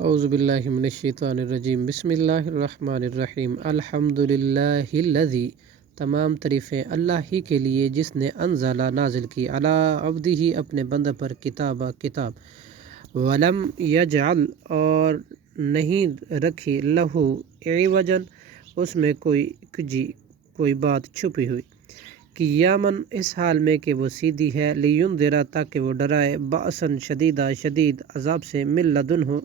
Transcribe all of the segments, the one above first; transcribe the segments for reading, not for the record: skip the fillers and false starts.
اعوذ باللہ من الشیطان الرجیم بسم اللہ الرحمن الرحیم الحمدللہ الذی تمام تعریفیں اللہ ہی کے لیے جس نے انزلہ نازل کی علی عبدہ اپنے بندہ پر کتاب ولم یجعل اور نہیں رکھی لہو عوجن اس میں کوئی کجی کوئی بات چھپی ہوئی قیاماً اس حال میں کہ وہ سیدھی ہے لینذر تاکہ وہ ڈرائے بأسا شدیدہ شدید عذاب سے من لدنہ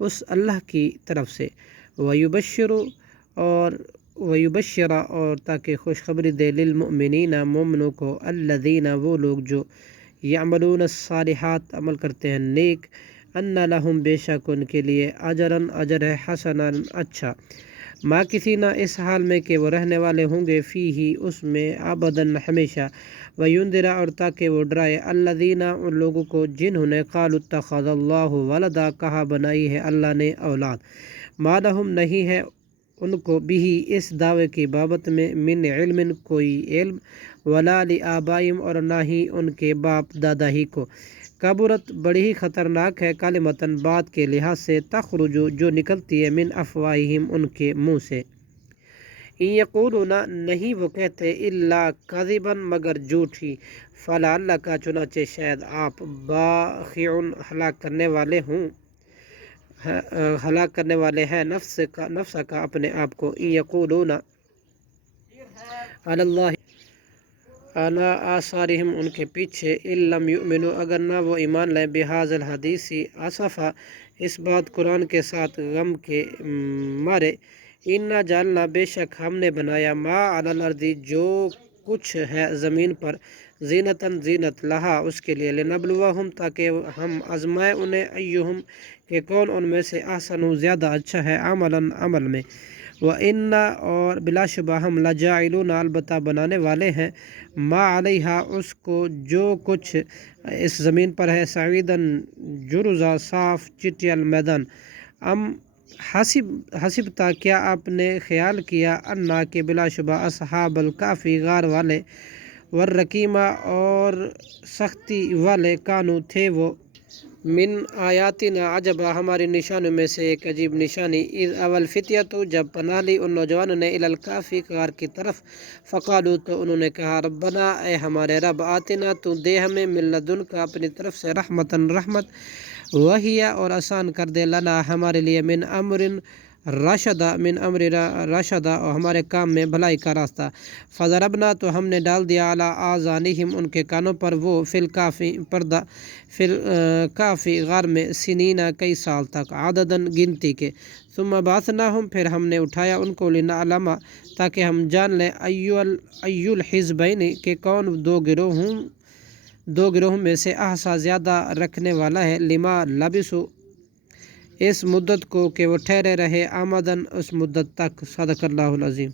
اس اللہ کی طرف سے ویبشر اور تاکہ خوشخبری دے للمؤمنین مومنوں کو الذین وہ لوگ جو یعملون الصالحات عمل کرتے ہیں نیک ان لہم بے شک ان کے لیے اجرا اجر ہے حسنا اچھا ما کسی نہ اس حال میں کہ وہ رہنے والے ہوں گے فی ہی اس میں ابداً ہمیشہ وینذر اور تاکہ وہ ڈرائے الذین ان لوگوں کو جنہوں نے قالوا اتخذ اللہ ولدا کہا بنائی ہے اللہ نے اولاد ما لہم نہیں ہے ان کو بھی اس دعوے کی بابت میں من علم کوئی علم ولا لآبائہم اور نہ ہی ان کے باپ دادا ہی کو کبرت بڑی ہی خطرناک ہے کلمتاً بات کے لحاظ سے تخرج جو نکلتی ہے من افواہہم ان کے منہ سے ان یقولون نہیں وہ کہتے الا کذبا مگر جھوٹ ہی فلعل کا چنانچہ شاید آپ باخع ہلاک کرنے والے ہیں نفس کا اپنے آپ کو ان یقولون علی اللہ علی آثارہم ان کے پیچھے ان لم یؤمنوا اگر نہ وہ ایمان لائے بہذا الحدیث اسفا اس بات قرآن کے ساتھ غم کے مارے انا جعلنا بے شک ہم نے بنایا ما علی الارض جو کچھ ہے زمین پر زینتاً زینت لہا اس کے لیے لنبلوہم تاکہ ہم آزمائے انہیں ایہم کہ کون ان میں سے احسن زیادہ اچھا ہے عملاً عمل میں وَإِنَّا اور بلا شبہ ہم لجاعلون البتہ بنانے والے ہیں ما علیہا اس کو جو کچھ اس زمین پر ہے سعیداً جرزا صاف چٹیل میدان ام حسبتا کیا آپ نے خیال کیا انا کہ بلا شبہ اصحاب الکافی غار والے والرقیمہ اور سختی والے کانو تھے وہ من آیاتنا عجبا ہماری نشانوں میں سے ایک عجیب نشانی اذ اول فتیۃ جب پناہ لی ان نوجوانوں نے الی الکافی غار کی طرف فقالوا تو انہوں نے کہا ربنا اے ہمارے رب آتنا تو دے ہمیں من لدنک اپنی طرف سے رحمتاً رحمت وہی اور آسان کر دے لنا ہمارے لیے من امر رشدا اور ہمارے کام میں بھلائی کا راستہ فضربنا تو ہم نے ڈال دیا علی آذانہم ان کے کانوں پر وہ فی الکافی غار میں سنین کئی سال تک عدداً گنتی کے ثم بعثناہم پھر ہم نے اٹھایا ان کو لنعلم تاکہ ہم جان لیں ای الحزبین کہ کون دو گروہوں میں سے احصا زیادہ رکھنے والا ہے لما لبثوا اس مدت کو کہ وہ ٹھہرے رہے آمدن اس مدت تک صدق اللہ العظیم۔